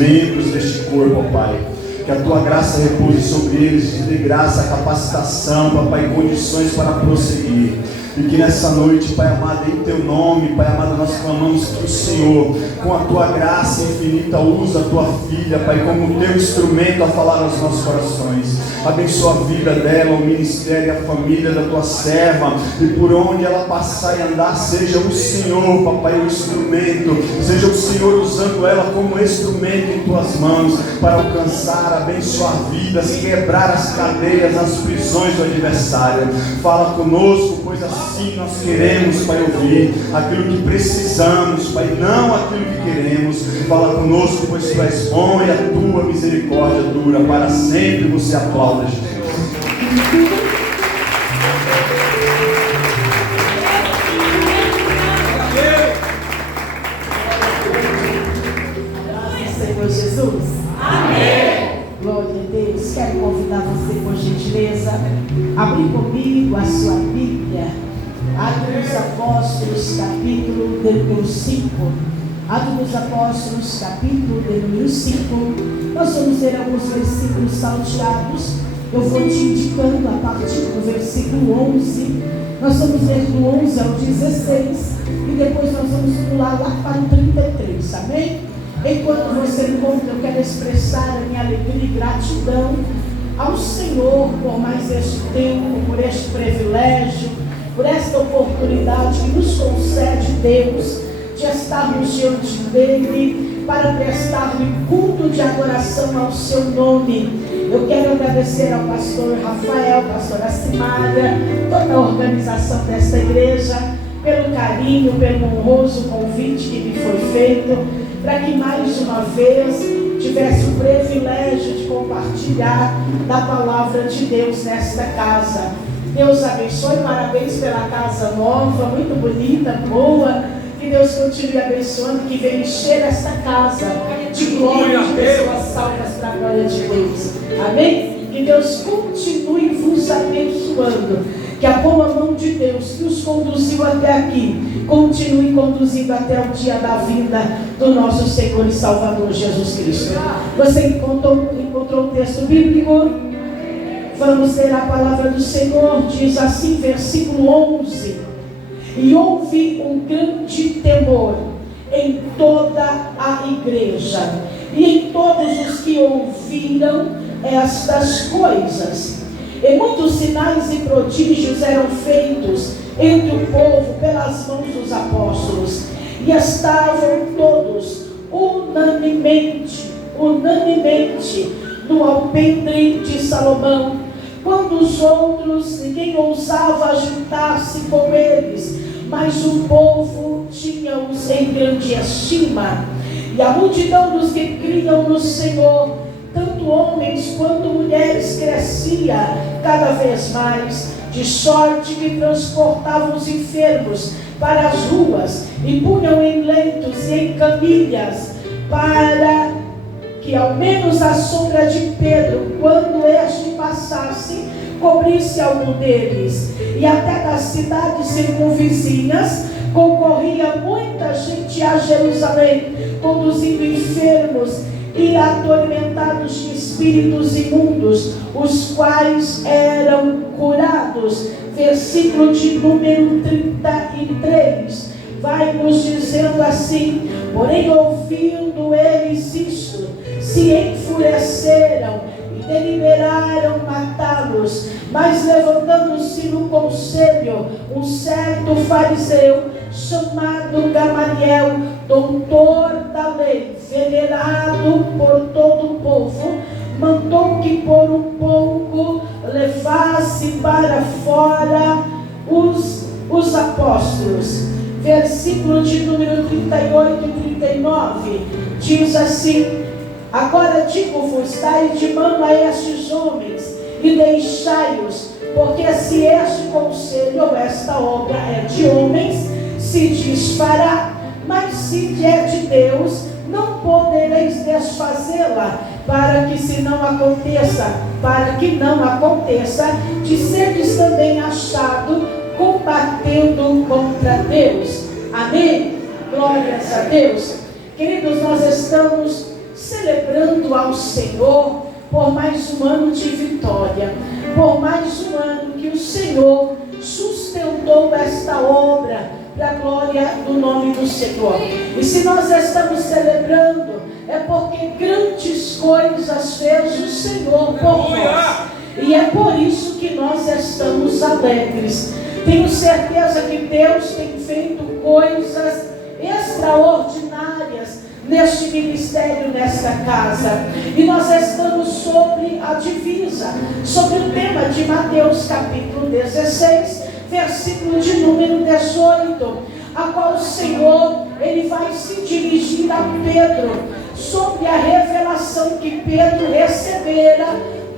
membros deste corpo, ó Pai. Que a Tua graça repouse sobre eles, te dê graça, capacitação, Papai, condições para prosseguir. E que nessa noite, Pai amado, em Teu nome, Pai amado, nós clamamos que o Senhor, com a Tua graça infinita, usa a Tua filha, Pai, como Teu instrumento a falar aos nossos corações. Abençoa a vida dela, o ministério, a família da Tua serva, e por onde ela passar e andar, seja o Senhor, Papai, o instrumento, seja o Senhor usando ela como instrumento em Tuas mãos, para alcançar, abençoar vidas, quebrar as cadeias, as prisões do adversário. Fala conosco, pois assim nós queremos, Pai, ouvir aquilo que precisamos, Pai, não aquilo que queremos. Fala conosco, pois Tu és bom e a Tua misericórdia dura para sempre. Você aplauda, Jesus. Senhor Jesus. Amém. Glória a Deus. Quero convidar você, por gentileza, a abrir comigo a sua Bíblia. Atos dos Apóstolos, capítulo de número 5. Atos dos Apóstolos, capítulo de número 5. Nós vamos ler alguns versículos salteados. Eu vou te indicando a partir do versículo 11. Nós vamos ler do 11 ao 16. E depois nós vamos pular lá para o 33. Amém? Enquanto você encontra, eu quero expressar a minha alegria e gratidão ao Senhor por mais este tempo, por este privilégio, por esta oportunidade que nos concede Deus de estarmos diante dele para prestar-lhe culto de adoração ao seu nome. Eu quero agradecer ao pastor Rafael, pastora Simária, toda a organização desta igreja, pelo carinho, pelo honroso convite que me foi feito, para que mais uma vez tivesse o privilégio de compartilhar da palavra de Deus nesta casa. Deus abençoe, parabéns pela casa nova, muito bonita, boa. Que Deus continue abençoando, que venha encher esta casa de glória, de pessoas salvas para a glória de Deus. Amém? Que Deus continue vos abençoando. Que a boa mão de Deus que nos conduziu até aqui continue conduzindo até o dia da vinda do nosso Senhor e Salvador Jesus Cristo. Você encontrou o texto bíblico? Vamos ler a palavra do Senhor. Diz assim, versículo 11: E houve um grande temor em toda a igreja e em todos os que ouviram estas coisas. E muitos sinais e prodígios eram feitos entre o povo pelas mãos dos apóstolos. E estavam todos unanimemente no alpendre de Salomão. Quando os outros, ninguém ousava juntar-se com eles, mas o povo tinha-os em grande estima. E a multidão dos que criam no Senhor, tanto homens quanto mulheres, crescia cada vez mais, de sorte que transportavam os enfermos para as ruas e punham em leitos e em camilhas, para que ao menos a sombra de Pedro, quando este passasse, cobrisse algum deles. E até das cidades circunvizinhas concorria muita gente a Jerusalém, conduzindo enfermos e atormentados de espíritos imundos, os quais eram curados. Versículo de número 33 vai nos dizendo assim: porém, ouvindo eles isto, se enfureceram e deliberaram matá-los. Mas levantando-se no conselho um certo fariseu, chamado Gamaliel, doutor da lei, venerado por todo o povo, mandou que por um pouco levasse para fora os apóstolos. Versículo de número 38 e 39 diz assim: agora digo-vos, dai de mão a estes homens e deixai-os, porque se este conselho ou esta obra é de homens, se desfará, mas se é de Deus, não podereis desfazê-la, para que não aconteça de seres também achado combatendo contra Deus. Amém? Glórias a Deus. Queridos, nós estamos celebrando ao Senhor por mais um ano de vitória, por mais um ano que o Senhor sustentou esta obra para a glória do nome do Senhor. E se nós estamos celebrando, é porque grandes coisas fez o Senhor por nós. E é por isso que nós estamos alegres. Tenho certeza que Deus tem feito coisas extraordinárias neste ministério, nesta casa. E nós estamos sobre a divisa, sobre o tema de Mateus capítulo 16, versículo de número 18, a qual o Senhor, ele vai se dirigir a Pedro, sobre a revelação que Pedro recebera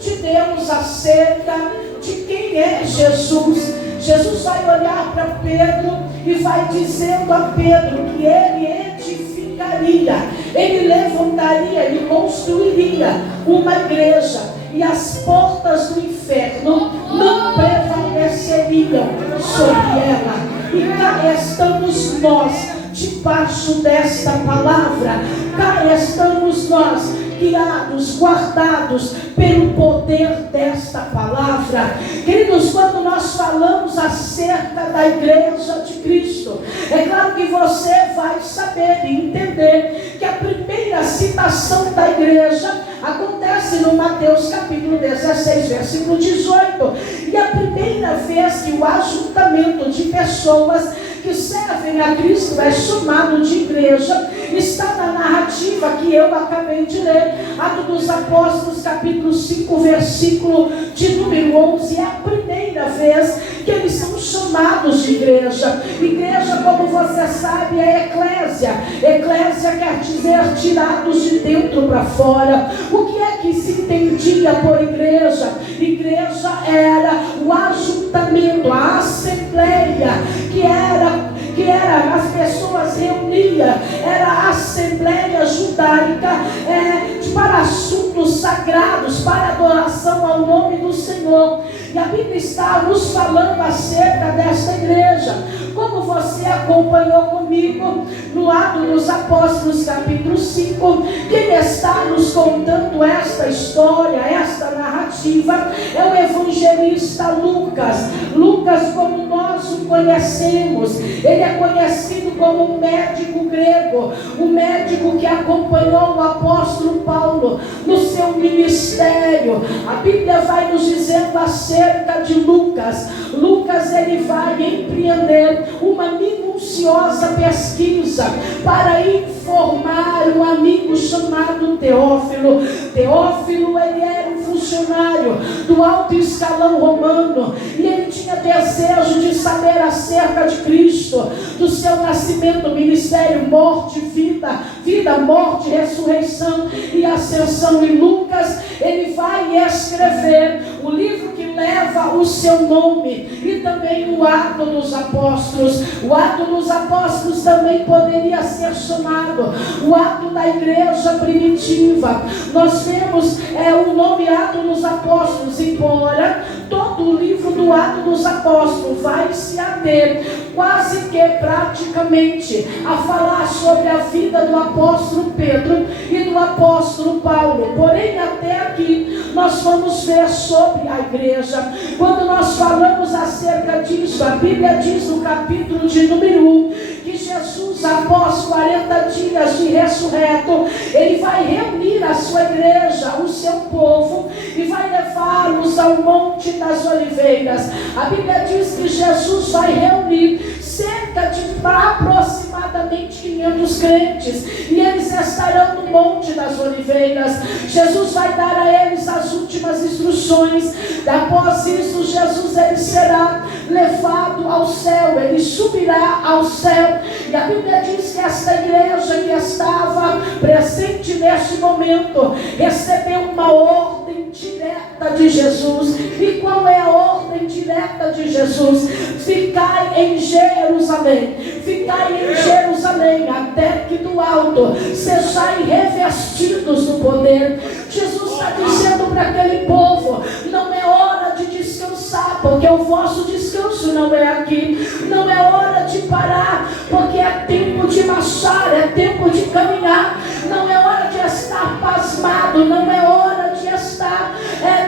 de Deus acerca de quem é Jesus. Jesus vai olhar para Pedro e vai dizendo a Pedro que ele edificaria, ele levantaria, ele construiria uma igreja, e as portas do inferno não prevaleceriam sobre ela. E cá estamos nós, debaixo desta palavra, cá estamos nós, guiados, guardados pelo poder desta palavra. Queridos, quando nós falamos acerca da igreja de Cristo, é claro que você vai saber e entender que a primeira citação da igreja acontece no Mateus capítulo 16, versículo 18, e a primeira vez que o ajuntamento de pessoas que servem a Cristo é chamado de igreja está na narrativa que eu acabei de ler, Atos dos Apóstolos capítulo 5, versículo de número 11. É a primeira vez que eles são chamados de igreja. Igreja, como você sabe, é eclésia. Eclésia quer dizer tirados de dentro para fora. O que é que se entendia por igreja? Igreja era o ajuntamento, a assembleia, que era as pessoas reuniam, era a assembleia judaica para assuntos sagrados, para adoração ao nome do Senhor. E a Bíblia está nos falando acerca desta igreja. Como você acompanhou comigo no Atos dos Apóstolos capítulo 5, quem está nos contando esta história, esta narrativa, é o evangelista Lucas. Lucas, como nós o conhecemos, ele é conhecido como um médico grego, um médico que acompanhou o apóstolo Paulo no seu ministério. A Bíblia vai nos dizendo acerca de Lucas. Lucas, ele vai empreender uma minuciosa pesquisa para informar um amigo chamado Teófilo. Teófilo, ele era um funcionário do alto escalão romano, e ele tinha desejo de saber acerca de Cristo, do seu nascimento, ministério, morte, vida, morte, ressurreição e ascensão. E Lucas, ele vai escrever o livro que leva o seu nome, e também o Atos dos Apóstolos. O Atos dos Apóstolos também poderia ser chamado o ato da igreja primitiva. Nós vemos o nome Atos dos Apóstolos, embora todo o livro do Atos dos Apóstolos vai se ater quase que praticamente a falar sobre a vida do apóstolo Pedro e do apóstolo Paulo. Porém, até aqui nós vamos ver sobre a igreja. Quando nós falamos acerca disso, a Bíblia diz no capítulo de número 1 que Jesus, após 40 dias de ressurreto, ele vai reunir a sua igreja, o seu povo, e vai levá-los ao Monte das Oliveiras. A Bíblia diz que Jesus vai reunir cerca de aproximadamente 500 crentes, e eles estarão no Monte das Oliveiras. Jesus vai dar a eles as últimas instruções. Após isso, Jesus, ele será levado ao céu, ele subirá ao céu. E a Bíblia diz que esta igreja que estava presente neste momento recebeu uma ordem direta de Jesus. E qual é a ordem direta de Jesus? Ficai em Jerusalém, ficai em Jerusalém, até que do alto sejais revestidos do poder. Jesus está dizendo para aquele povo: não é hora de descansar, porque o vosso descanso não é aqui. Não é hora de parar, porque é tempo de marchar, é tempo de caminhar. Não é hora de estar parado, desocupado, não é hora de estar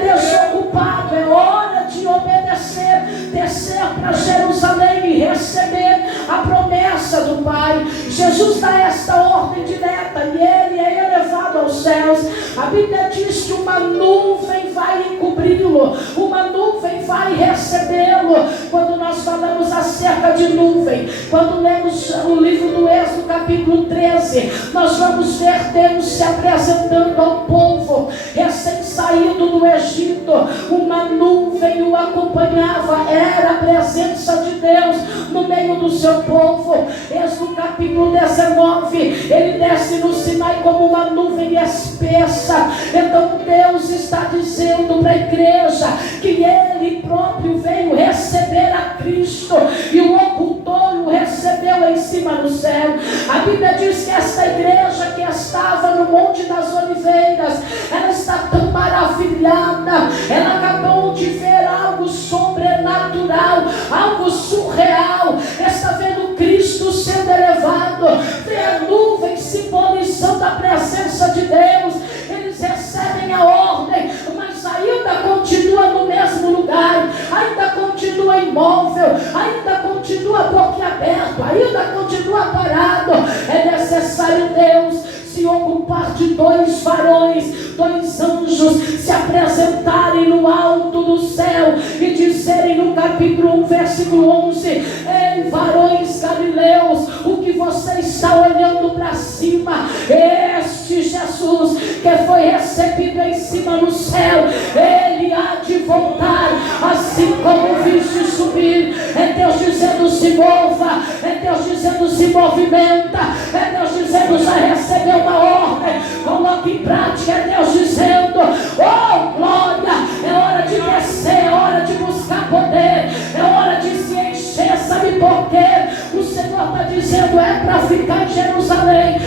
desocupado, é hora de obedecer, descer para Jerusalém e receber a promessa do Pai. Jesus dá esta ordem direta e ele é elevado aos céus. A Bíblia diz que uma nuvem vai encobri-lo, uma nuvem vai recebê-lo. Quando nós falamos acerca de nuvem, quando lemos o livro do Êxodo capítulo 13, nós vamos ver Deus se apresentando ao povo recém-saído do Egito. Uma nuvem o acompanhava, era a presença de Deus no meio do seu povo. Êxodo capítulo 19, ele desce no Sinai como uma nuvem espessa. Então Deus está dizendo para a igreja que ele próprio veio receber a Cristo e o ocultou e o recebeu em cima do céu. A Bíblia diz que esta igreja que estava no Monte das Oliveiras, ela está tão maravilhada, ela acabou de ver algo sobrenatural, algo surreal, está vendo Cristo sendo elevado, vê a nuvem simbolizando a presença de Deus. Eles recebem a ordem, mas ainda continua no mesmo lugar, ainda continua imóvel, ainda continua boquiaberto, ainda continua parado. É necessário Deus se ocupar de dois varões, dois anjos se apresentarem no alto do céu e dizerem no capítulo 1, versículo 11: ei, varões galileus, o que você está olhando para cima? Este Jesus que foi recebido em cima no céu, ele há de voltar, assim como viste subir. É Deus dizendo: se mova, é Deus dizendo: se movimenta, é Deus dizendo: já recebeu uma ordem, coloque em prática. É Deus dizendo: oh glória, é hora de descer, é hora de buscar poder, é hora de se encher. Sabe por quê? O Senhor está dizendo: é para ficar em Jerusalém,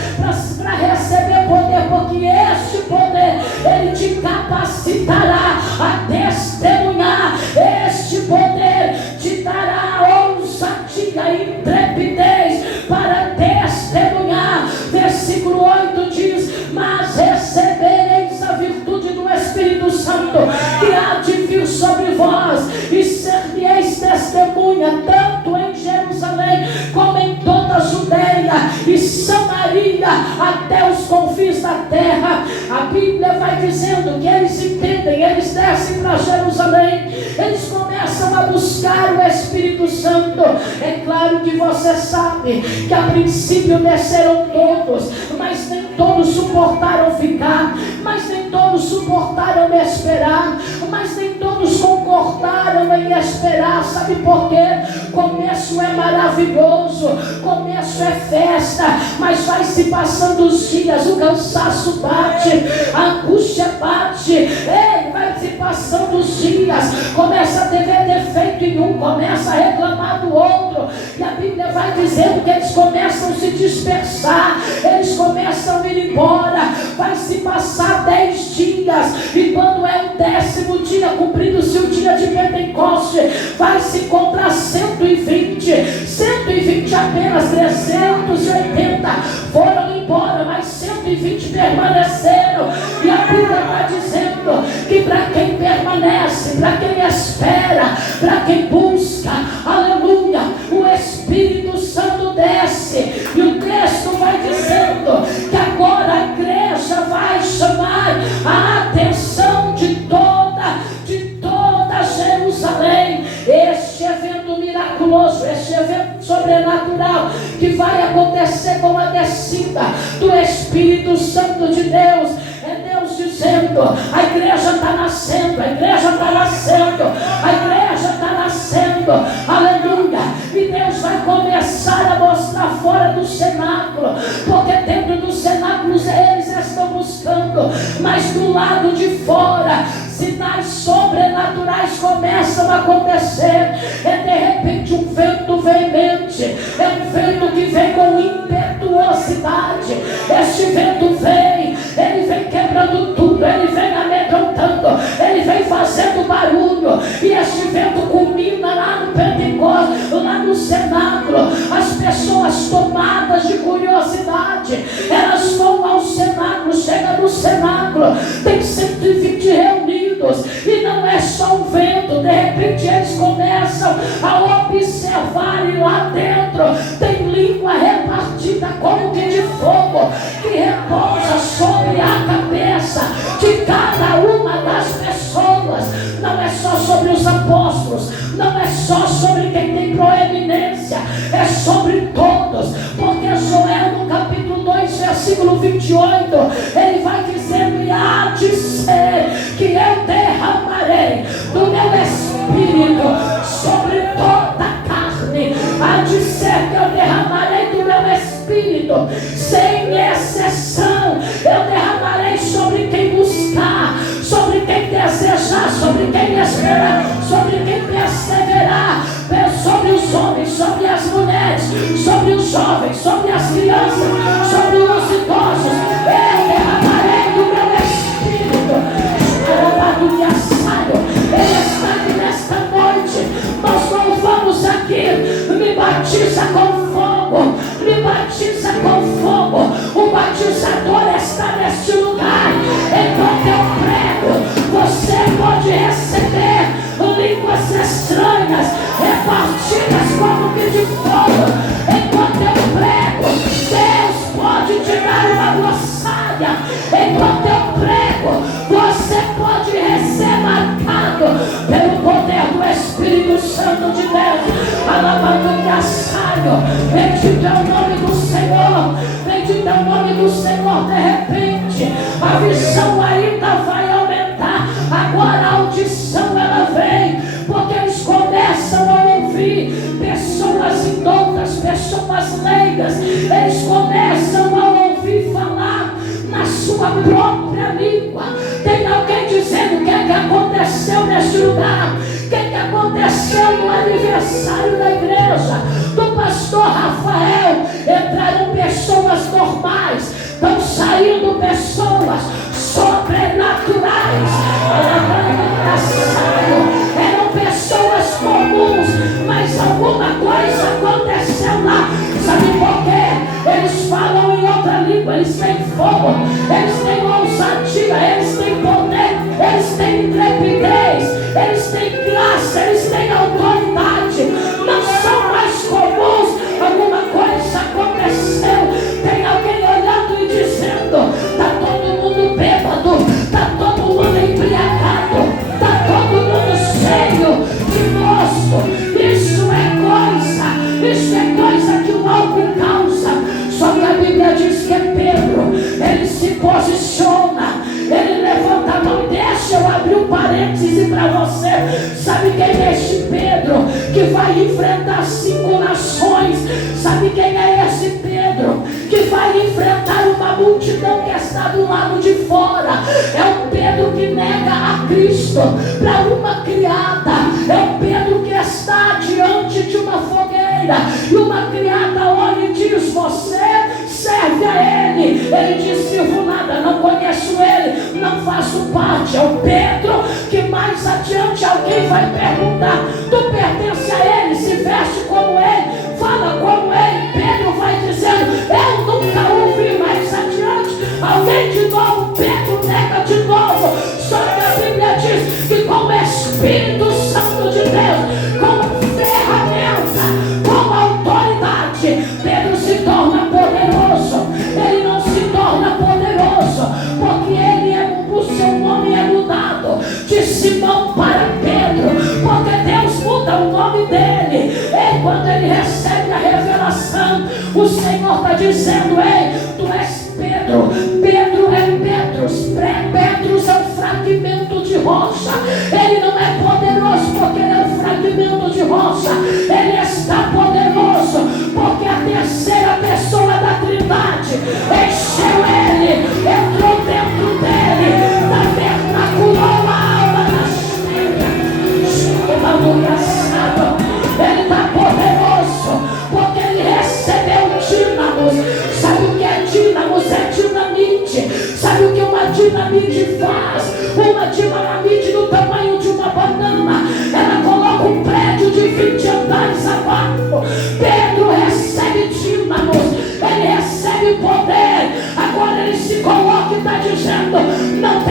para receber poder, porque este poder ele te capacitará a testemunhar. Este poder te dará ousadia e intrepidez para testemunhar. Versículo 8 diz: mas recebereis a virtude do Espírito Santo, que há de vir sobre vós, e ser-me-eis testemunha, tanto em Jerusalém como em toda a Judeia e Samaria, até os confins da terra. A Bíblia vai dizendo que eles entendem, eles descem para Jerusalém, eles começam a buscar o Espírito Santo. É claro que você sabe que a princípio desceram todos, mas nem todos suportaram ficar, mas nem todos suportaram esperar, mas nem todos concordaram em esperar. Sabe por quê? Começo é maravilhoso, começo é festa, mas vai se passando os dias, o cansaço bate, a angústia bate, vai se passando os dias, começa a ter defeito em um, começa a reclamar do outro, e a Bíblia vai dizendo que eles começam a se dispersar, eles começam a ir embora. Vai se passar 10 dias, e quando é o 10º dia, cumprindo-se o dia de Pentecoste, vai se encontrar 120 apenas, 380 foram embora, mas 120 permaneceram. E a Bíblia está dizendo que para quem permanece, para quem espera, para quem busca, aleluia, o Espírito Santo desce. E o texto vai dizendo que agora a igreja vai chamar a atenção de toda Jerusalém. Este evento miraculoso, este evento sobrenatural que vai acontecer com a descida do Espírito Santo de Deus. É Deus dizendo: a igreja está nascendo, a igreja está nascendo, a igreja está nascendo, aleluia. E Deus vai começar a mostrar fora do cenáculo, porque dentro do cenáculo eles estão buscando, mas do lado de fora sinais sobrenaturais começam a acontecer. É de repente um vento veemente, é um vento que vem com impetuosidade. Este vento vem, ele vem quebrando tudo, ele vem amedrontando, ele vem fazendo barulho, e este vento culmina lá no Pentecostes, lá no cenáculo. As pessoas tomadas de curiosidade, elas vão ao cenáculo, chegam no cenáculo, cenáculo tem 120 reunidos, e não é só um vento. De repente eles começam a observar, e lá dentro tem língua repartida como que de fogo, que repousa sobre a cabeça de cada uma das pessoas. Não é só sobre os apóstolos, não é só sobre quem tem proeminência, é sobre todos, porque Joel no capítulo 2, versículo 28, ele vai dizendo: e há de ser que eu derramarei do meu espírito sobre toda a carne. Há de ser que eu derramarei do meu espírito, sem exceção. Eu derramarei sobre quem buscar, sobre quem desejar, sobre quem esperar, sobre quem perseverar, sobre os homens, sobre as mulheres, sobre os jovens, sobre as crianças, sobre os idosos. Eu derramarei do meu espírito. Ele está aqui nesta noite. Nós não vamos aqui. Me batiza com fogo, me batiza com fogo. O batizador está neste lugar. Enquanto eu prego, você pode receber línguas estranhas repartidas como que de fogo. Enquanto eu prego, Deus pode te dar uma glossária. Enquanto eu prego, você pode receber marcado pelo poder do Espírito Santo de Deus. Alabando que assaio, bendito é o nome do Senhor, bendito é o nome do Senhor. De repente a visão ainda vai aumentar, agora a audição ela vem, porque eles começam a ouvir pessoas indoutas, pessoas leigas. Eles começam a ouvir falar na sua própria língua. Tem alguém dizendo: o que é que aconteceu neste lugar? O que é que aconteceu no aniversário da igreja do pastor Rafael? Entraram pessoas normais, estão saindo pessoas sobrenaturais. Eram pessoas comuns, mas alguma coisa aconteceu lá. Sabe por quê? Eles falam em outra língua, eles têm fogo, eles têm ousadia, eles têm poder, eles têm intrepidez, eles têm graça, eles têm autoridade. Não são mais comuns. Alguma coisa aconteceu. Tem alguém olhando e dizendo: está todo mundo bêbado, está todo mundo embriagado, está todo mundo cheio de moço. Isso é coisa que o álcool causa. Só que a Bíblia diz que Pedro, ele se posiciona, ele levanta a mão. Deixa eu abrir um parêntese para você. Sabe quem é este Pedro que vai enfrentar 5 nações? Sabe quem é esse Pedro que vai enfrentar uma multidão que está do lado de fora? É o Pedro que nega a Cristo para uma criada. É o Pedro que está diante de uma fogueira e uma criada olha e diz: você serve a ele. Ele diz: sirvo nada, não conheço ele, não faço parte. É o Pedro que mais adiante alguém vai perguntar: tu pertence a ele, se veste como ele, fala como ele. Pedro vai dizendo: eu nunca ouvi. Mais adiante alguém de novo, Pedro nega de novo. Só que a Bíblia diz que com o Espírito Santo de Deus, com ferramenta, com autoridade, Pedro se torna poderoso. Ele não se torna poderoso porque o seu nome é mudado de Simão para Pedro, porque Deus muda o nome dele. E quando ele recebe a revelação, o Senhor está dizendo: ei, tu és Pedro. Pedro é Petros. Petros é um fragmento de rocha. Ele não é poderoso porque ele é um fragmento de rocha. Ele está poderoso porque a terceira pessoa da Trindade encheu ele, entrou dentro dele, tabernaculou a alma na cheia. Ele está poderoso porque ele recebeu dínamos. Sabe o que é dínamos? É dinamite. Sabe o que uma dinamite faz? Uma dinamite do tamanho de uma banana, ela coloca um prédio de 20 andares abaixo. Pedro recebe dínamos, ele recebe poder. Agora ele se coloca e está dizendo: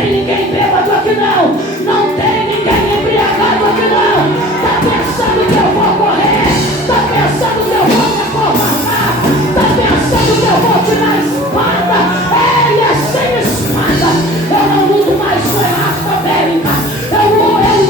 tem ninguém bêbado aqui não. Não tem ninguém embriagado aqui não. Está pensando que eu vou correr? Está pensando que eu vou me acovardar? Está pensando que eu vou tirar a espada? Ele é sem espada. Eu não luto mais com a raça bélica. Eu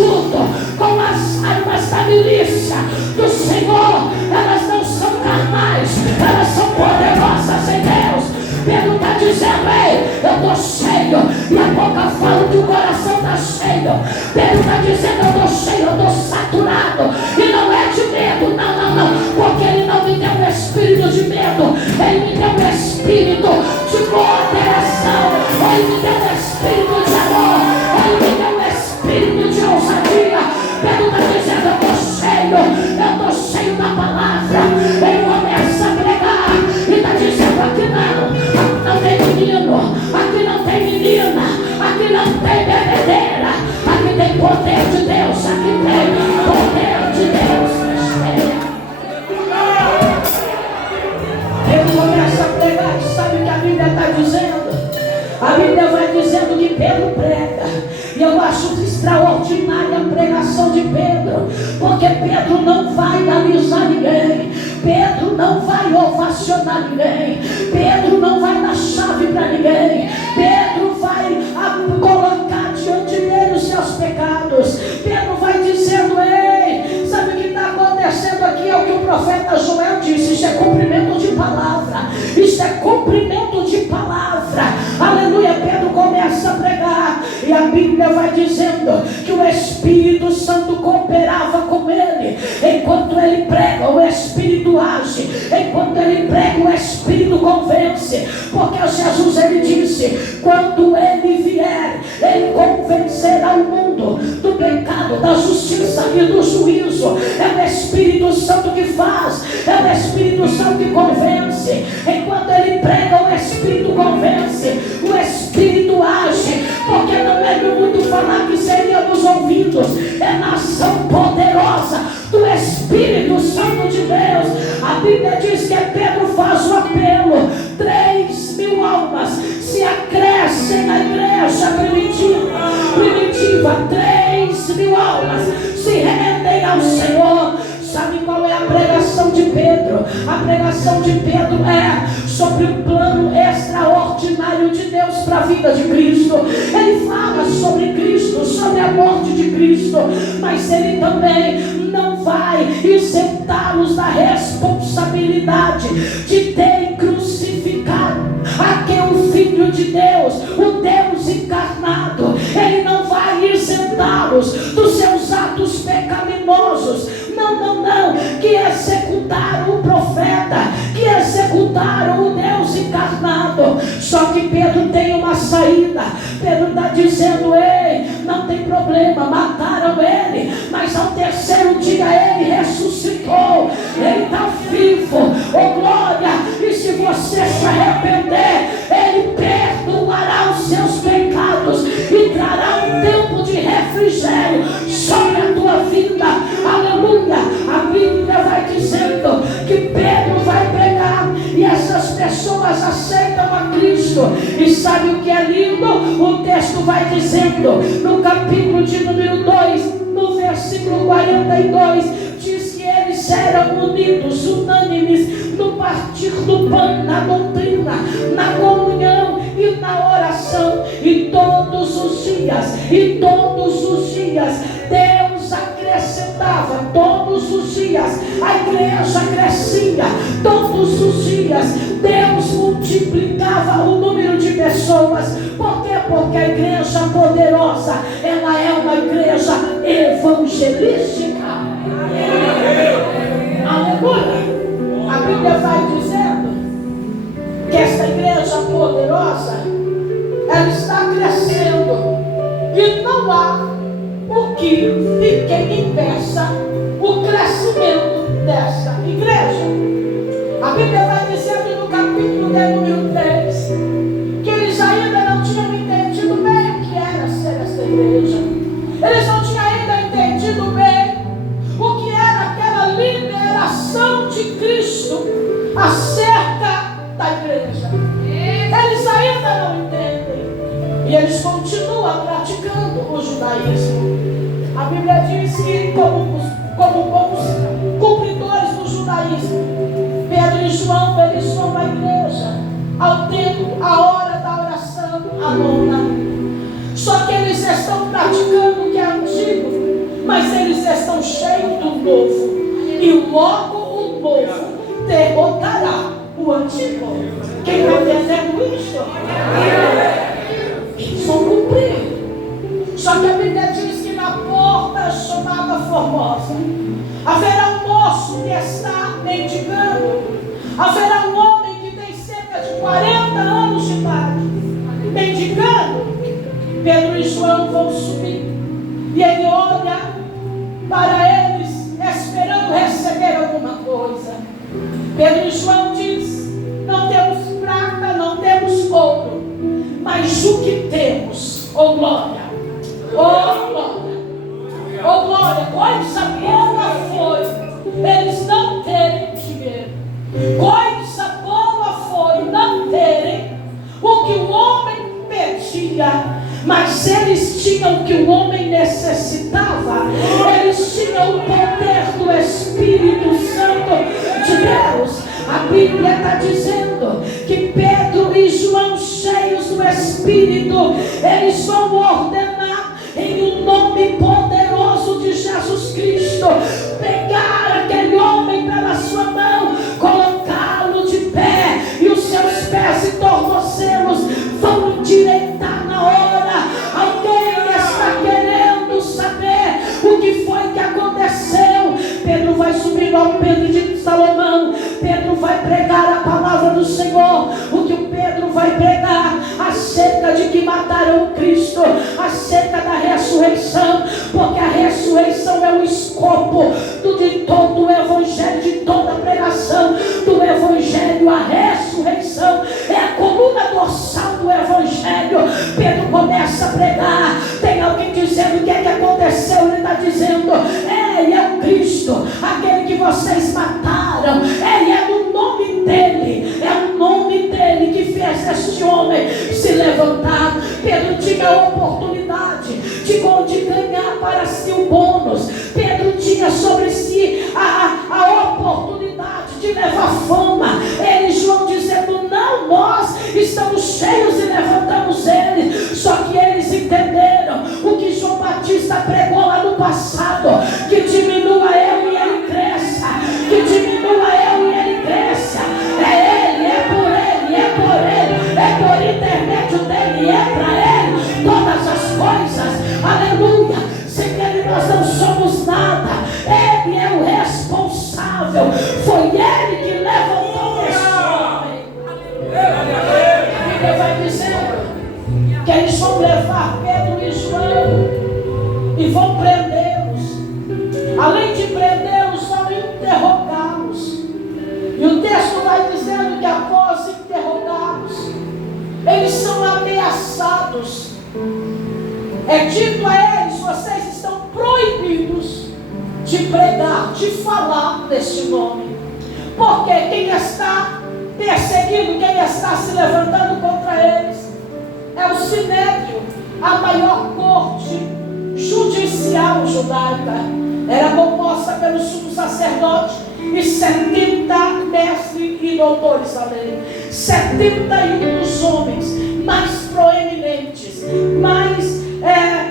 luto com as armas da milícia do Senhor. Elas não são carnais, elas são poderosas em Deus. Pedro está dizendo: ei, eu estou cheio. E a boca fala que o coração está cheio. Pedro está dizendo: eu estou cheio, eu estou saturado. E não é de medo, não. Porque ele não me deu um espírito de medo. Ele me deu um espírito de moderação. Ele me deu um espírito de amor. Ele me deu um espírito de ousadia. Pedro está dizendo: eu estou cheio da palavra. Ele começa a pregar e está dizendo: aqui não tem menino, aqui não tem menina, aqui não tem bebedeira, aqui tem poder de Deus, aqui tem poder de Deus. Ele começa a pregar e sabe o que a Bíblia está dizendo? A Bíblia vai dizendo que Pedro prega. E eu acho extraordinária a pregação de Pedro, porque Pedro não vai alisar ninguém, Pedro não vai ovacionar ninguém, Pedro não vai dar chave para ninguém, Pedro vai colocar diante dele os seus pecados. Pedro vai dizendo: ei, sabe o que está acontecendo aqui? É o que o profeta Joel disse: isso é cumprimento de palavra, isso é cumprimento de palavra. Aleluia. Pedro começa a pregar e a Bíblia vai dizendo que o Espírito Santo cooperava com ele. Enquanto ele prega, o Espírito age. Enquanto ele prega, o Espírito convence. Porque Jesus, ele disse: quando ele vier, ele convencerá o mundo do pecado, da justiça e do juízo. É o Espírito Santo que faz, é o Espírito Santo que convence. Enquanto ele prega, o Espírito convence, o Espírito age. Porque não é do mundo falar que seríamos ouvidos, é na ação poderosa do Espírito Santo de Deus. A Bíblia diz que Pedro faz o apelo: 3.000 almas se acrescem na igreja primitiva, 3.000 almas se rendem ao Senhor. Sabe qual é a pregação de Pedro? A pregação de Pedro é sobre o plano extraordinário de Deus para a vida de Cristo. Ele fala sobre Cristo, sobre a morte de Cristo, mas ele também não vai isentá-los da responsabilidade de terem crucificado aquele Filho de Deus, o Deus encarnado. Ele não vai isentá-los dos seus atos pecaminosos. Não, que executaram o profeta, que executaram o Deus encarnado. Só que Pedro tem uma saída. Pedro está dizendo: ei, não tem problema, mataram ele, mas ao terceiro dia ele ressuscitou, ele está vivo, oh glória. E se você se arrepender, ele perdoará os seus pecados e trará um tempo de refrigério sobre a tua vida. Aleluia. A Bíblia vai dizendo que Pedro vai pregar e essas pessoas aceitam a Cristo. E sabe o que é lindo? O texto vai dizendo no capítulo de número 2, no versículo 42, diz que eles eram unidos, unânimes no partir do pão, na doutrina, na comunhão e na oração. E todos os dias Deus acrescentava, todos os dias a igreja crescia, todos os dias Deus multiplicava o número de pessoas. Por quê? Porque a igreja poderosa, ela é uma igreja evangelística. Aleluia. A Bíblia vai dizendo que esta igreja poderosa, ela está crescendo e não há o que e quem impeça o crescimento dessa igreja. A Bíblia vai dizendo no capítulo de número 3 que eles ainda não tinham entendido bem o que era ser essa igreja. Eles não tinham ainda entendido bem o que era aquela liberação de Cristo acerca da igreja. Eles ainda não entendem. E eles continuam continua praticando o judaísmo. A Bíblia diz que, como bons cumpridores do judaísmo, Pedro e João, eles vão à igreja, ao templo, à hora da oração, à nona. Só que eles estão praticando o que é antigo, mas eles estão cheios do novo. E logo o novo derrotará o antigo. Quem está entendendo isso? Eles vão cumprir. Só que a Bíblia diz que na porta chamada Formosa haverá um moço que está mendigando. Haverá um homem que tem cerca de 40 anos de idade, mendigando. Pedro e João vão subir. E ele olha para eles, esperando receber alguma coisa. Pedro e João diz: não temos prata, não temos ouro, mas o que temos, oh glória, oh glória, oh glória, coisa boa foi eles não terem dinheiro, coisa boa foi não terem o que o homem pedia, mas eles tinham o que o homem necessitava. Eles tinham o poder do Espírito Santo de Deus. A Bíblia está dizendo que Pedro e João, cheios do Espírito, eles vão ordenar em um nome poderoso de Jesus Cristo, pegar aquele homem pela sua mão, colocá-lo de pé, e os seus pés e tornozelos vão endireitar na hora. Alguém está querendo saber o que foi que aconteceu? Pedro vai subir ao Pedro de Salomão. Pedro vai pregar a palavra do Senhor. O que o Pedro vai pregar acerca de que mataram Cristo, acerca da ressurreição, porque a ressurreição é o escopo de todo o evangelho, de toda a pregação do evangelho. A ressurreição é a coluna dorsal do evangelho. Pedro começa a pregar. Tem alguém dizendo: o que é que aconteceu? Ele está dizendo: ele é o Cristo, aquele que vocês mataram. Ele é no nome dele, é o nome dele que fez este homem se levantar. Pedro tinha a oportunidade de ganhar para si o bônus. Pedro tinha sobre si a oportunidade de levar fama. Ele e João dizendo: não, nós estamos cheios e levantamos ele. Só que eles entenderam o que João Batista pregou lá no passado: que diminua eu e ele cresça, que diminua eu e ele cresça. É ele, é por ele, é por ele, é por intermédio dele, é para ele todas as coisas. Aleluia. Sem ele nós não somos nada. Ele é o responsável. Foi ele que levantou esse homem. A Bíblia vai dizendo que eles vão levar Pedro e João e vão prendê-los. Além de prendê-los, vão interrogá-los. E o texto vai dizendo que após interrogá-los, eles são ameaçados. É dito a eles: vocês estão proibidos de pregar, de falar deste nome. Porque quem está perseguindo, quem está se levantando contra eles, é o Sinédrio, a maior corte judicial judaica. Era composta pelo sumo sacerdote e 70 mestres e doutores da lei. 71 dos homens mais proeminentes,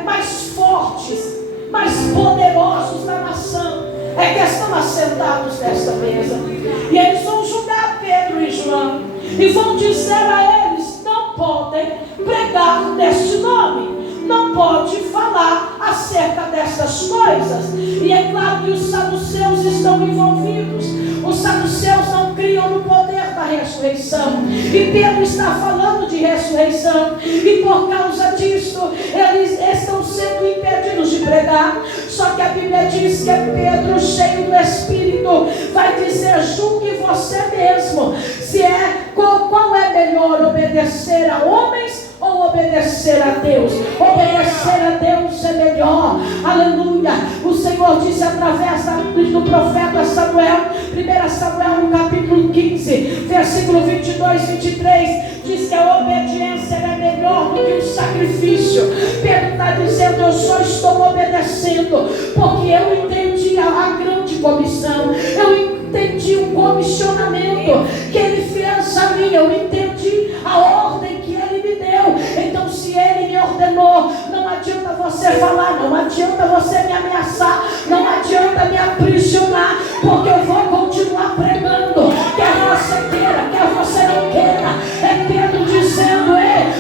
mais fortes, mais poderosos da nação é que estão assentados nesta mesa. E eles vão julgar Pedro e João e vão dizer a eles: não podem pregar neste nome, não pode falar acerca dessas coisas. E é claro que os saduceus estão envolvidos. Os saduceus não criam no poder da ressurreição, e Pedro está falando de ressurreição, e por causa disso eles estão sendo impedidos de pregar. Só que a Bíblia diz que Pedro, cheio do Espírito, vai dizer: julgue você mesmo, qual é melhor, obedecer a homens ou obedecer a Deus? Obedecer a Deus é melhor. Aleluia. Os Senhor disse através do profeta Samuel, 1 Samuel no capítulo 15, versículo 22, 23, diz que a obediência é melhor do que o sacrifício. Pedro está dizendo: eu só estou obedecendo porque eu entendi a grande comissão, eu entendi o comissionamento que Ele fez a mim, eu entendi a ordem que Ele me deu. Então, se Ele me ordenou, não adianta você falar, não adianta você me ameaçar, não adianta me aprisionar, porque eu vou continuar pregando, quer você queira, quer você não queira. É Pedro dizendo: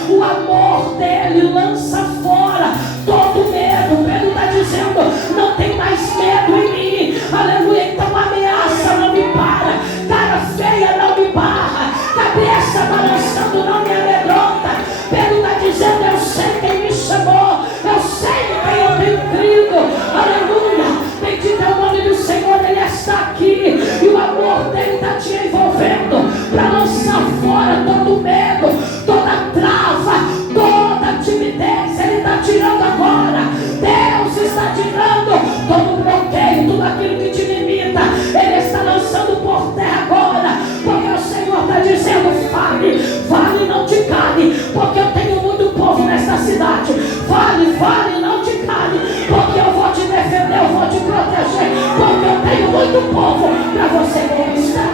o amor dele lança fora todo medo. Pedro está dizendo: não tem mais medo em mim, aleluia. Então a ameaça não me para, cara feia não me barra, cabeça balançando não me amedronta. Pedro está dizendo: eu sei quem me chamou, eu sei quem eu tenho crido, aleluia. Bendito é o nome do Senhor, Ele está aqui e o amor dele está te envolvendo para lançar fora todo medo, toda trava, toda timidez. Ele está tirando agora, Deus está tirando todo bloqueio, tudo aquilo que te limita, Ele está lançando por terra agora, porque o Senhor está dizendo: fale, fale, não te cale, porque eu tenho muito povo nesta cidade. Fale, fale, não te cale, porque eu vou te defender, eu vou te proteger, porque eu tenho muito povo para você conquistar.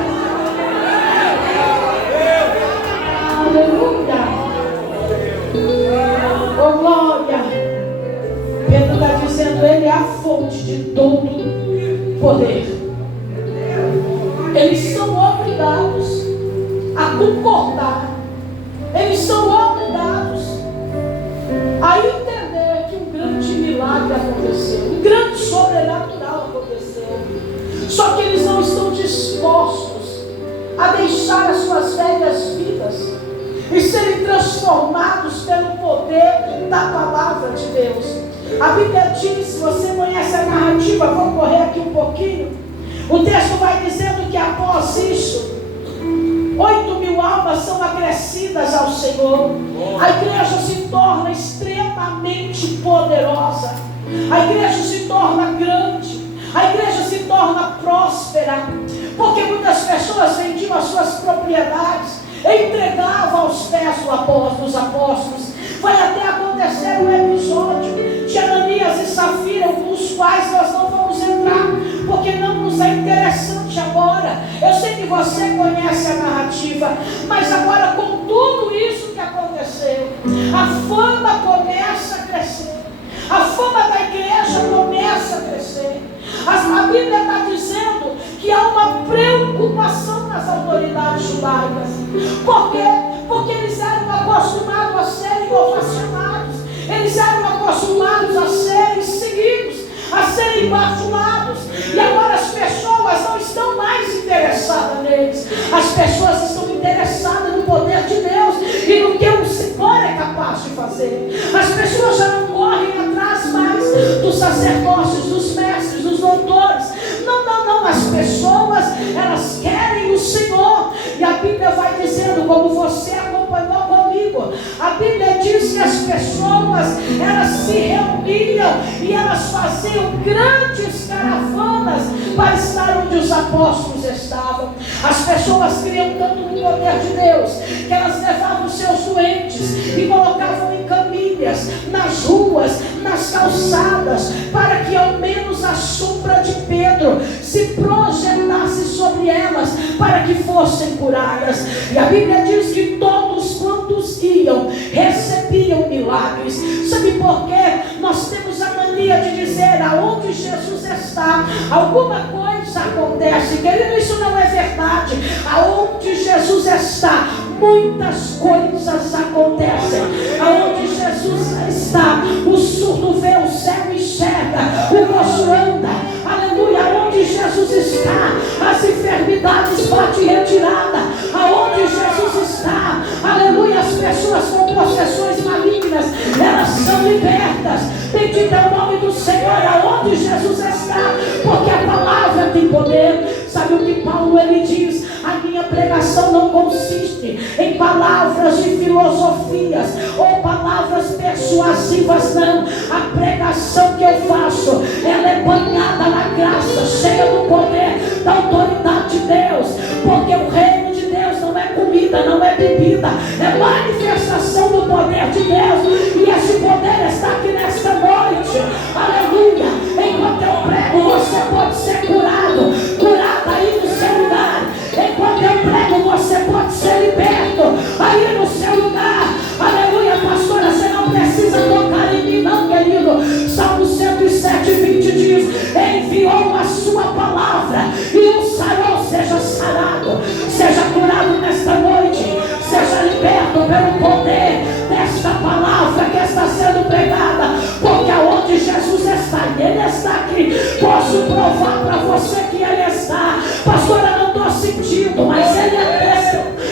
Aleluia. Oh glória. Pedro está dizendo: Ele é a fonte de todo poder. Eles são obrigados a concordar, eles são obrigados a entender que um grande milagre aconteceu, um grande sobrenatural aconteceu. Só que eles não estão dispostos a deixar as suas velhas vidas e serem transformados pelo poder da palavra de Deus. A Bíblia diz, se você conhece a narrativa, vou correr aqui um pouquinho. O texto vai dizendo que após isso, 8.000 almas são acrescidas ao Senhor. A igreja se torna extremamente poderosa. A igreja se torna grande. A igreja se torna próspera. Porque muitas pessoas vendiam as suas propriedades e entregavam aos pés dos apóstolos. Vai até acontecer um episódio de Ananias e Safira, com os quais nós não vamos entrar, porque não nos é interessante agora. Eu sei que você conhece a narrativa, mas agora, com tudo isso que aconteceu, a fama começa a crescer, a fama da igreja começa a crescer. A Bíblia está dizendo que há uma preocupação nas autoridades judaicas. Por quê? Porque eles eram acostumados a serem ovacionados, eles eram acostumados a serem seguidos, a serem bajulados. E agora as pessoas não estão mais interessadas neles. As pessoas estão interessadas no poder de Deus e no que o Senhor é capaz de fazer. As pessoas já não correm atrás mais dos sacerdócios, dos mestres, dos doutores. Não. As pessoas, elas querem o Senhor. E a Bíblia vai dizendo, como você acompanhou comigo, a Bíblia diz que as pessoas, elas se reuniam e elas faziam grandes caravanas para estar onde os apóstolos estavam. As pessoas criam tanto no poder de Deus que elas levavam seus doentes e colocavam em camilhas, nas ruas, nas calçadas, para que ao menos a sombra de Pedro se projetasse sobre elas, para que fossem curadas. E a Bíblia diz que todos quantos iam recebiam milagres. Sabe por quê? Nós temos a mania de dizer: aonde Jesus está, alguma coisa acontece. Querido, isso não é verdade. Aonde Jesus está, muitas coisas acontecem. Aonde Jesus está, o surdo vê, o cego enxerga, o coxo anda. Aleluia. Aonde Jesus está, as enfermidades batem retirada. Aonde Jesus está, aleluia, as pessoas com possessões malignas, elas são libertas. Bendito é o nome do Senhor. Aonde Jesus está, porque a palavra tem poder. Sabe o que Paulo ele diz? A minha pregação não consiste em palavras de filosofias ou palavras persuasivas, não. A pregação que eu faço, ela é banhada na graça, cheia do poder, da autoridade de Deus, porque o reino de Deus não é comida, não é bebida, é manifestação do poder de Deus, e esse poder está aqui nesta noite. Aleluia. Enquanto eu prego, você pode ser curado, curada aí no seu lugar. Enquanto eu prego, você pode ser liberto aí no seu lugar. Aleluia. Pastora, você não precisa tocar em mim não, querido. Salmo 107:20 diz: enviou a sua palavra e o sarou. Seja sarado, seja curado nesta noite, seja liberto pelo poder desta palavra que está sendo pregada, porque aonde Jesus está, e Ele está aqui. Posso provar para você que Ele está. Pastora, eu não estou sentindo, mas Ele é.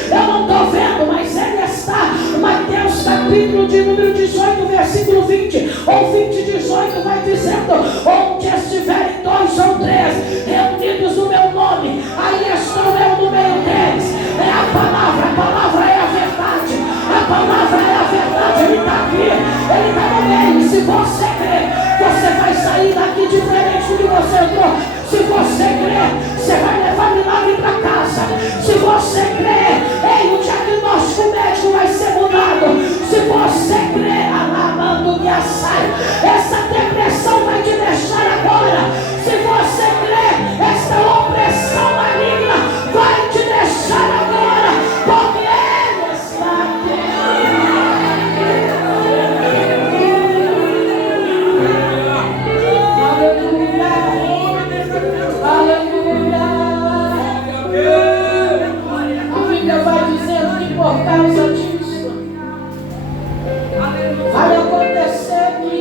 Eu não estou vendo, mas Ele está. Mateus capítulo de número 18, versículo 20 ou 20:18 vai dizendo: onde estiverem 2 ou 3 reunidos no meu nome, aí estou eu no meio deles. É a palavra é a verdade, a palavra é a verdade. Ele está aqui, Ele está no meio. Se você crer, você vai sair daqui diferente do que você entrou. Se você crer, você vai levar milagre para casa. Se você crer, ei, o diagnóstico médico vai ser mudado. Se você crer, alabando minha saia, essa depressão vai te deixar agora. Se você crer, esta opressão maligna vai te deixar agora, porque Ele está aqui. Aleluia. A Bíblia vai dizendo que por causa disso vai acontecer que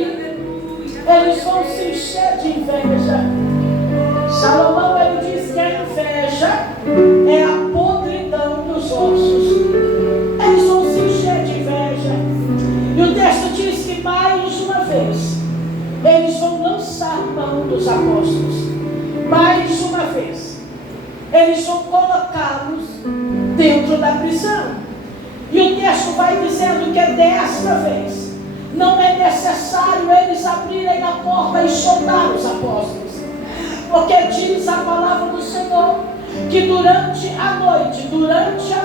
eles vão se encher de inveja. Salomão, ele diz que a inveja é a podridão dos ossos. Eles vão se encher de inveja. E o texto diz que mais uma vez eles vão lançar mão dos apóstolos. Mais uma vez eles vão colocá-los dentro da prisão. E o texto vai dizendo que desta vez não é necessário eles abrirem a porta e soltar os apóstolos, porque diz a palavra do Senhor que durante a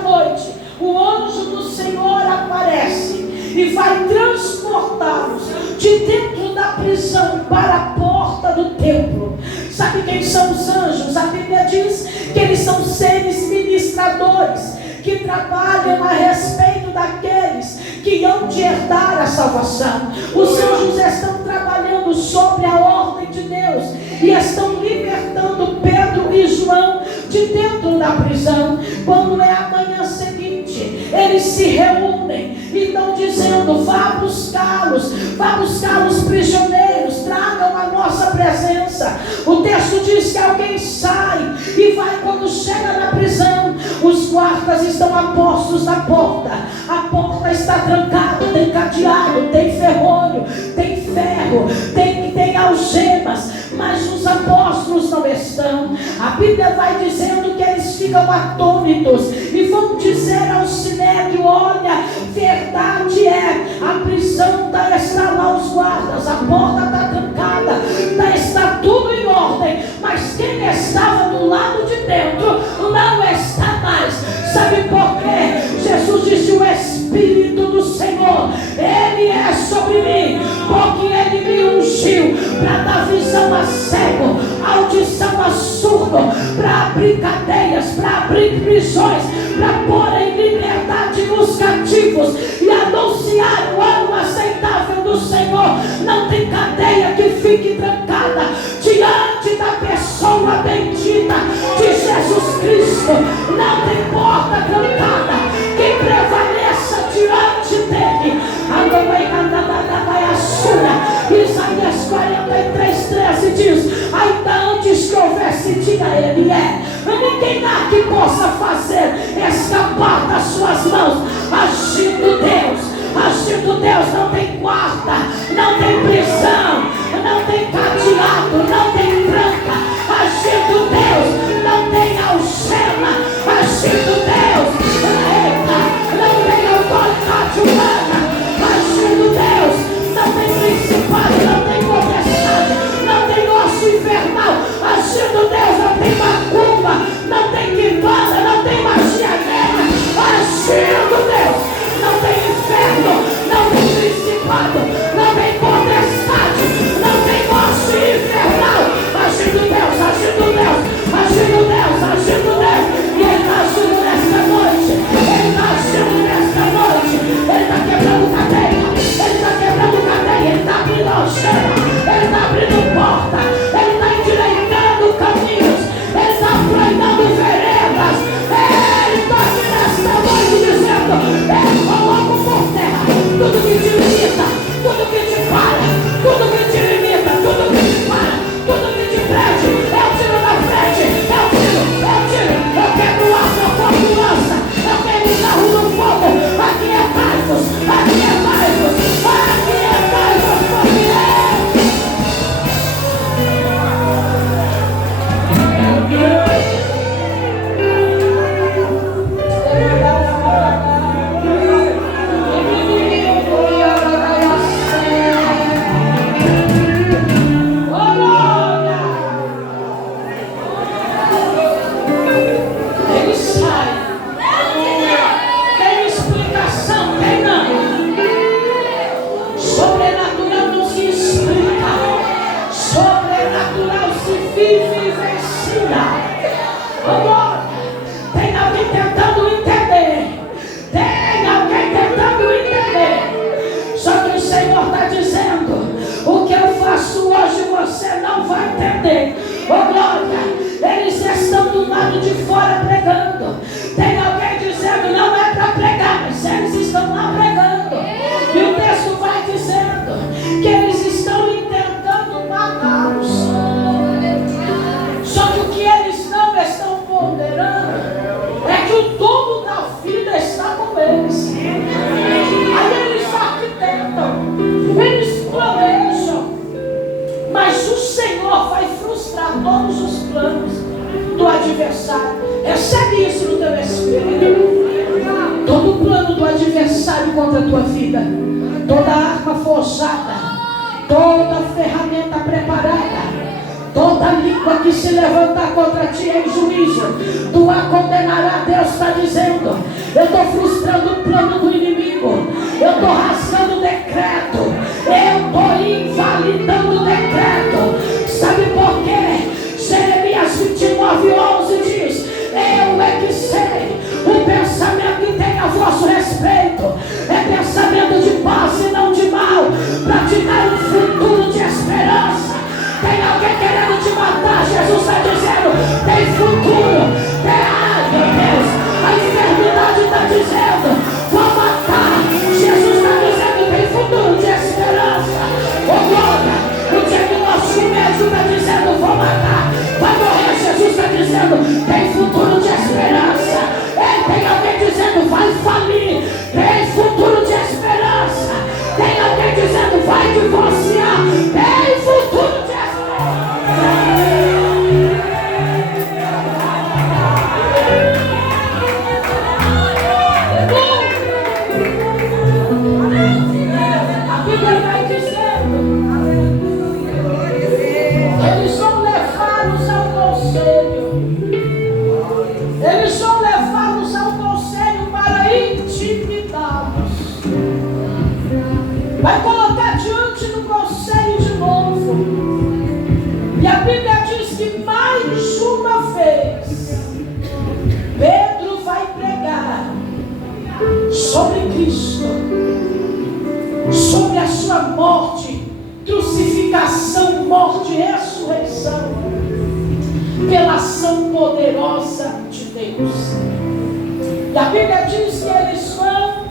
noite, o anjo do Senhor aparece e vai transportá-los de dentro da prisão para a porta do templo. Sabe quem são os anjos? A Bíblia diz que eles são seres ministradores que trabalham a respeito daqueles que hão de herdar a salvação. Os anjos estão trabalhando sobre a ordem de Deus e estão libertando Pedro e João de dentro da prisão. Quando é a manhã seguinte, eles se reúnem e estão dizendo: vá buscá-los prisioneiros, tragam a nossa presença. O texto diz que alguém sai e vai. Quando chega na prisão, os guardas estão apostos na porta. A porta está trancada, tem cadeado, tem ferrolho, tem ferro, tem algemas, mas os apóstolos não estão. A Bíblia vai dizendo que eles ficam atônitos e vão dizer ao Sinédrio: olha, verdade é, a prisão está lá, os guardas, a porta está trancada, está tudo em ordem, mas quem estava do lado de dentro não está mais. Sabe por quê? Jesus disse: o Espírito do Senhor, Ele é sobre mim, porque Ele me ungiu para dar visão a cego, audição a surdo, para abrir cadeias, para abrir prisões, para pôr em liberdade os cativos e anunciar o ano aceitável do Senhor. Não tem cadeia que fique trancada diante da pessoa bendita de Jesus Cristo. Não tem porta trancada que prevaleça diante dele. Isaías 43:13 diz: ainda antes que houvesse dia, Ele é. Ninguém há que possa fazer escapar das suas mãos. Agindo Deus, não tem guarda, não tem prisão, não tem cadeado, não tem tranca. Agindo Deus, não tem algema. Agindo Deus, fora pregando. Tem alguém dizendo, não é para pregar, mas eles estão lá pregando. E o texto vai dizendo que eles estão intentando matá-los. Só que o que eles não estão ponderando é que o dono da vida está com eles. Aí eles arquitetam, eles planejam, mas o Senhor vai frustrar todos os planos do adversário. Recebe isso no teu espírito. Todo plano do adversário contra a tua vida, toda arma forjada, toda ferramenta preparada, toda língua que se levantar contra ti em juízo, tu a condenará. Deus está dizendo, eu estou frustrando o plano do inimigo, eu estou rasgando o decreto, eu estou invalidando o decreto. Sabe por quê? Jeremias 29:11 diz, eu é que sei o pensamento que tem a vosso respeito, é pensamento de paz e não de mal, para te dar um futuro de esperança. Tem alguém querendo te matar? Jesus está dizendo, tem futuro. Ai, meu Deus, a enfermidade está dizendo, vou matar. Jesus está dizendo, tem futuro de esperança. Ô glória, o diagnóstico médico está dizendo, vou matar, vai morrer. Jesus está dizendo, tem futuro de esperança. Tem alguém dizendo, vai falir, tem futuro de esperança. Tem alguém dizendo, vai divorciar, tem futuro de vai colocar diante do conselho de novo. E a Bíblia diz que mais uma vez Pedro vai pregar sobre Cristo, sobre a sua morte, crucificação, morte e ressurreição, pela ação poderosa de Deus. E a Bíblia diz que eles vão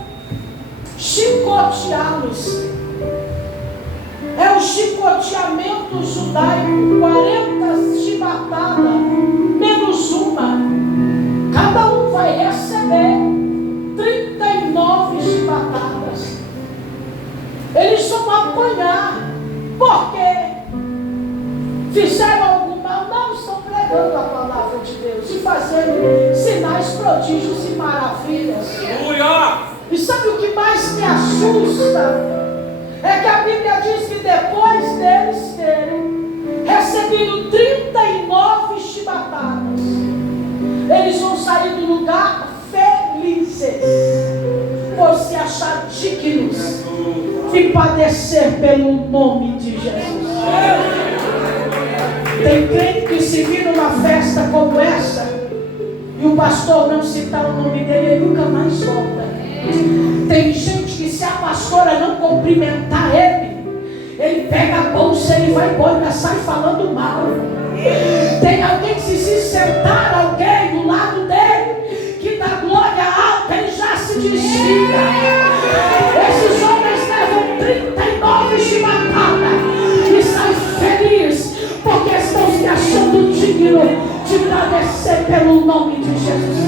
chicoteá-los. É o chicoteamento judaico, 40 chibatadas, menos uma. Cada um vai receber 39 chibatadas. Eles vão apanhar, porque fizeram algum mal, não estão pregando a palavra de Deus e fazendo sinais, prodígios e maravilhas. E sabe o que mais me assusta? É que a Bíblia diz que depois deles terem recebido 39 chibatadas, eles vão sair do lugar felizes, por se achar dignos de padecer pelo nome de Jesus. Tem crente que se vir numa festa como essa e o pastor não citar o nome dele, ele nunca mais volta. Tem gente que, se a pastora não cumprimentar ele pega a bolsa, ele vai embora e sai falando mal. Tem alguém que, se sentar alguém do lado dele que dá glória alta, ele já se desvia. Esses homens levam 39 chibatadas e saem felizes, porque estão se achando dignos de padecer pelo nome de Jesus.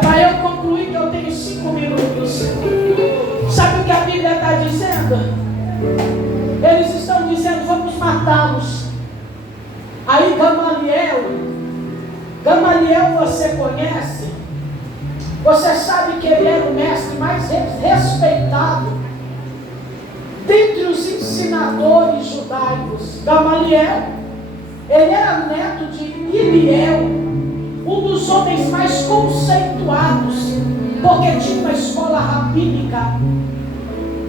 Para eu concluir, que eu tenho 5 minutos. Sabe o que a Bíblia está dizendo? Eles estão dizendo, vamos matá-los. Aí Gamaliel você conhece? Você sabe que ele era o mestre mais respeitado dentre os ensinadores judaicos. Gamaliel, ele era neto de Iliel, um dos homens mais conceituados, porque tinha uma escola rabínica.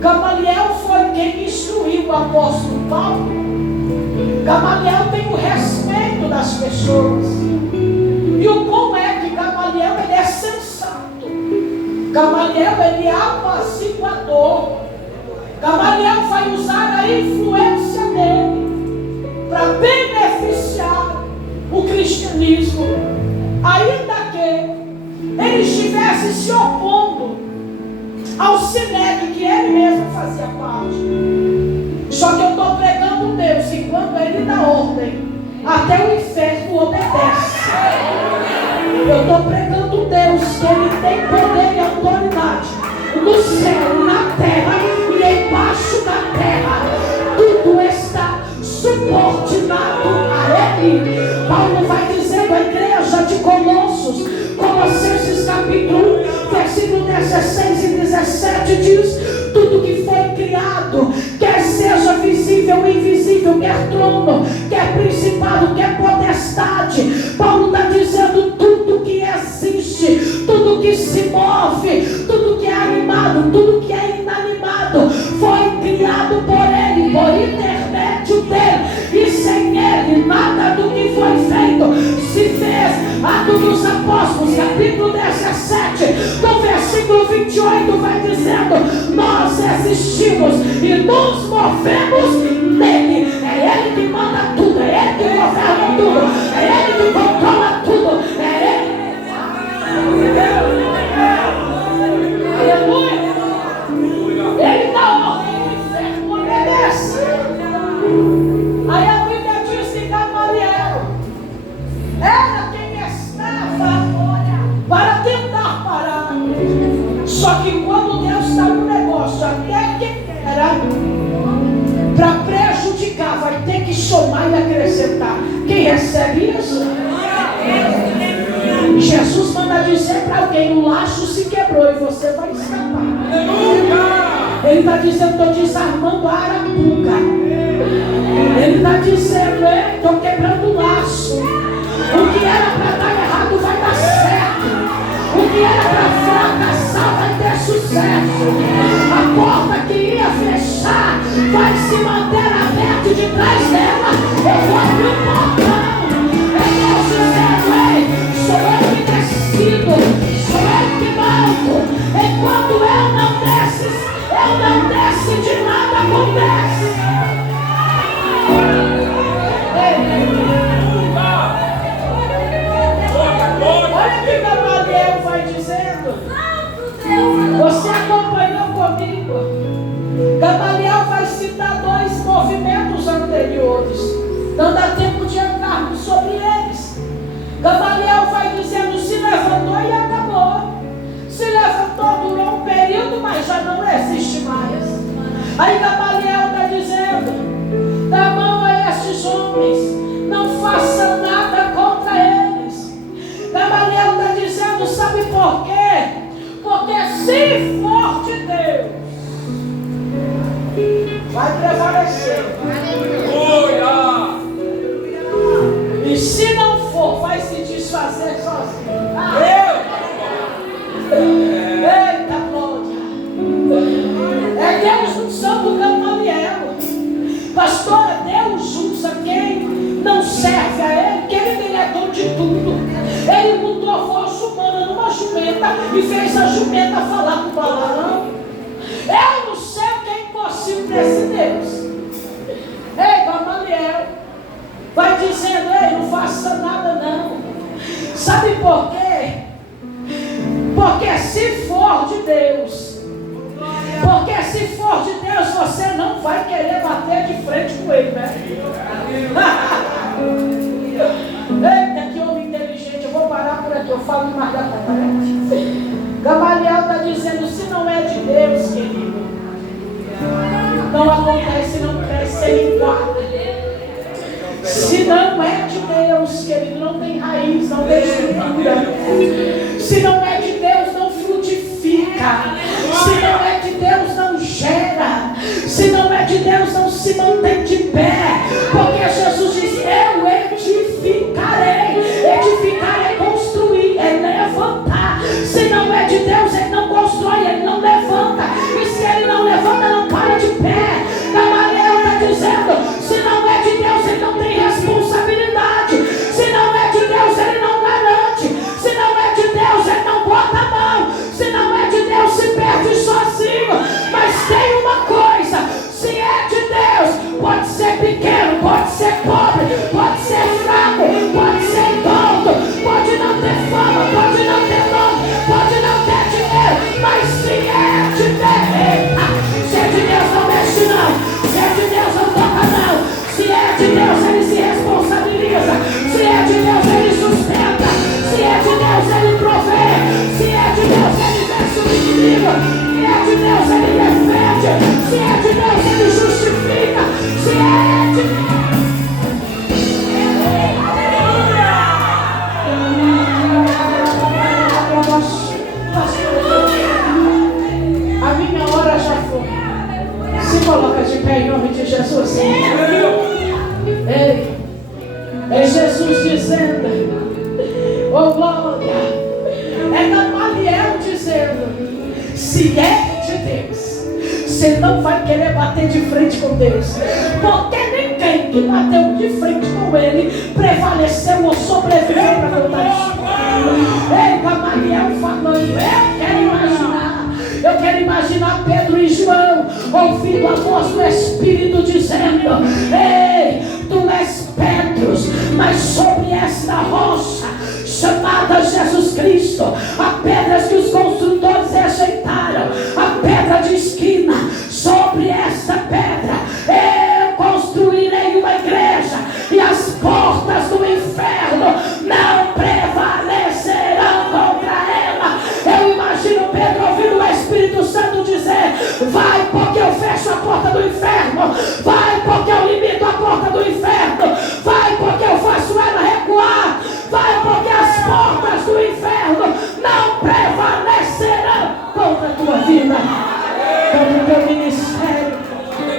Gamaliel foi quem instruiu o apóstolo Paulo. Gamaliel tem o respeito das pessoas. E o bom é que Gamaliel, ele é sensato. Gamaliel, ele é apaciguador. Gamaliel vai usar a influência dele para beneficiar o cristão cristianismo, ainda que ele estivesse se opondo ao Sinédrio que ele mesmo fazia parte. Só que eu estou pregando Deus, e quando ele dá ordem, até o inferno obedece. Eu estou pregando Deus, que ele tem poder e autoridade no céu, na terra e embaixo da terra. Tudo está subordinado a ele. Paulo vai dizendo à igreja de Colossos, Colossenses capítulo 1, versículo 16 e 17 diz: tudo que foi criado, quer seja visível ou invisível, quer trono, quer principado, quer potestade. Paulo está dizendo: tudo que existe, tudo que se move, tudo que é animado, tudo que é inanimado, foi criado por ele, por intermédio dele, e sem ele nada do que foi feito se fez. Atos dos Apóstolos, capítulo 17, no versículo 28, vai dizendo: nós existimos e nos movemos nele. É ele que manda tudo, é ele que governa tudo, é ele que controla tudo, é ele. Aleluia! Ele dá ordem, o inferno obedece. Aí a Bíblia diz que Gamaliel era quem estava para tentar parar. Só que quando Deus está no negócio, até quem era para prejudicar vai ter que somar e acrescentar. Quem recebe isso? Jesus manda dizer para alguém: o laço se quebrou e você vai escapar. Ele está dizendo: estou desarmando a arapuca. Ele está dizendo: estou quebrando o laço. O que era para dar errado vai dar certo. O que era para fracassar vai ter sucesso. A porta que ia fechar vai se manter aberta, de trás dela eu vou abrir o portão. É Deus dizendo: ei, sou eu que decido, sou eu que mando. Enquanto eu não decidir, nada acontece. Olha o que Gamaliel vai dizendo. Você acompanhou comigo. Gamaliel vai citar dois movimentos anteriores, não dá tempo de andarmos sobre eles. Gamaliel vai dizendo: se levantou e acabou. Se levantou, durou um período, mas já não existe mais. Aí Gamaliel está dizendo: dá mão a esses homens, não faça nada contra eles. Gamaliel está dizendo: sabe por quê? Porque se for de Deus, vai prevalecer. E se não for, vai se desfazer sozinho. Eita glória! É Deus usando Gamaliel. Pastora, Deus usa quem não serve a ele, que ele é dono de tudo. Ele mudou a voz humana numa jumenta e fez a jumenta falar com o Balaão. Eu não sei o que é impossível desse Deus. Ei, Gamaliel vai dizendo: ei, não faça nada não. Sabe por quê? Porque se for de Deus, você não vai querer bater de frente com ele, né? Eita, que homem inteligente. Eu vou parar por aqui, eu falo mais da frente. Gamaliel está dizendo: se não é de Deus, querido, não acontece, não cresce, ele guarda. Se não é de Deus, querido, não tem raiz, não tem estrutura. Se não é de Deus, não frutifica. Se não é de Deus, não gera. Se não é de Deus, não se mantém de pé. Porque Jesus diz: eu edificarei. Edificar é construir, é levantar. Se não é de Deus, ele não constrói, ele não levanta. E se ele não levanta, não para de pé. Gamaliel está dizendo: se não é de Deus, ele não tem responsabilidade. Se não é de Deus, ele não garante. Se não é de Deus, ele não bota a mão. Se não é de Deus, se perde sozinho. Mas tem uma coisa: se é de Deus, pode ser pequeno. pé em nome de Jesus. Ei, é Jesus dizendo, oh glória, é Gamaliel dizendo, se é de Deus, você não vai querer bater de frente com Deus, porque ninguém que bateu de frente com Ele prevaleceu ou sobreviveu para voltar isso. Ei, Gamaliel falando, eu quero imaginar Pedro e João ouvindo a voz do Espírito dizendo, ei, tu és Pedro, mas sobre esta rocha chamada Jesus Cristo, a pedra que os construtores rejeitaram, a pedra de esquina, sobre essa pedra eu construirei uma igreja e as portas do inferno não prevalecerão contra ela. Eu imagino Pedro ouvindo o Espírito Santo dizer, vai porque eu fecho a porta do inferno, vai porque eu limito a porta do inferno, vai porque eu faço ela recuar, vai porque as portas do inferno não prevalecerão contra a tua vida, contra o teu ministério,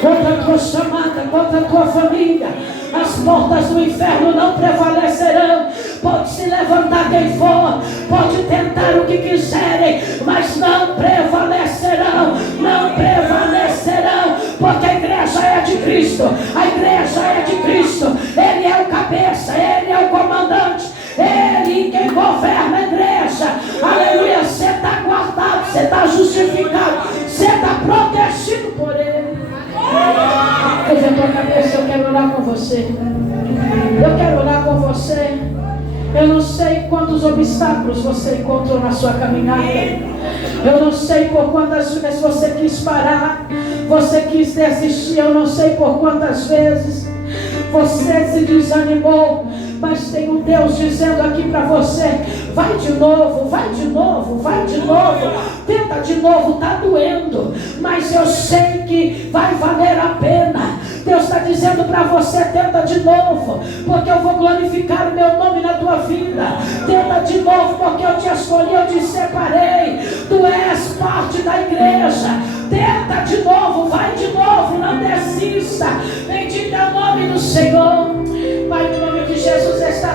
contra a tua chamada, contra a tua família. As portas do inferno não prevalecerão. Pode se levantar quem for, pode tentar o que quiserem, mas não prevalecerão, não prevalecerão, porque a igreja é de Cristo, a igreja é de Cristo, Ele é o cabeça, Ele é o comandante, Ele quem governa a igreja. Aleluia, você está guardado, você está justificado, você está protegido por Ele. Levanta a tua cabeça, eu quero orar com você. Eu quero orar com você. Eu não sei quantos obstáculos você encontrou na sua caminhada. Eu não sei por quantas vezes você quis parar, você quis desistir. Eu não sei por quantas vezes você se desanimou. Mas tem um Deus dizendo aqui para você, vai de novo, vai de novo, vai de novo, tenta de novo, está doendo, mas eu sei que vai valer a pena. Deus está dizendo para você, tenta de novo, porque eu vou glorificar o meu nome na tua vida. Tenta de novo, porque eu te escolhi, eu te separei, tu és parte da igreja. Tenta de novo, vai de novo, não desista. Bendito é o nome do Senhor. Pai, no nome de Jesus, está